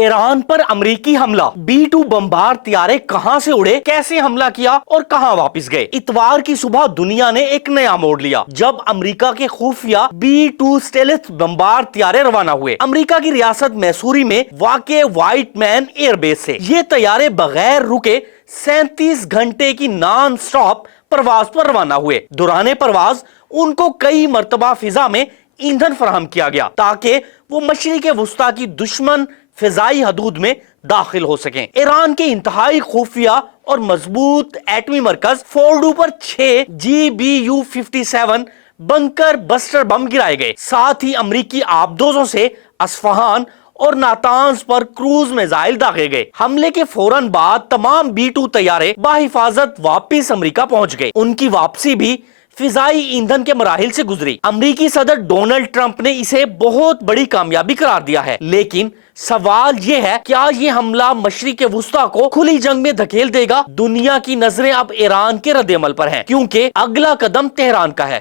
ایران پر امریکی حملہ، B-2 بمبار طیارے کہاں سے اڑے، کیسے حملہ کیا اور کہاں واپس گئے۔ اتوار کی صبح دنیا نے ایک نیا موڑ لیا جب امریکہ کے خفیہ B-2 اسٹیلتھ بمبار طیارے روانہ ہوئے امریکہ کی ریاست میسوری میں واقع وائٹ مین ایئر بیس سے۔ یہ طیارے بغیر رکے 37 گھنٹے کی نان سٹاپ پرواز پر روانہ ہوئے۔ دوران پرواز ان کو کئی مرتبہ فضا میں ایندھن فراہم کیا گیا تاکہ وہ مشرق وسطی کی دشمن فضائی حدود میں داخل ہو سکیں۔ ایران کے انتہائی خفیہ اور مضبوط ایٹمی مرکز فورڈو پر 6 GBU-57 بنکر بسٹر بم گرائے گئے۔ ساتھ ہی امریکی آبدوزوں سے اصفہان اور ناتانز پر کروز میزائل داغے گئے۔ حملے کے فوراً بعد تمام B-2 طیارے بحفاظت واپس امریکہ پہنچ گئے۔ ان کی واپسی بھی فضائی ایندھن کے مراحل سے گزری۔ امریکی صدر ڈونلڈ ٹرمپ نے اسے بہت بڑی کامیابی قرار دیا ہے، لیکن سوال یہ ہے کیا یہ حملہ مشرق وسطی کو کھلی جنگ میں دھکیل دے گا؟ دنیا کی نظریں اب ایران کے رد عمل پر ہیں کیونکہ اگلا قدم تہران کا ہے۔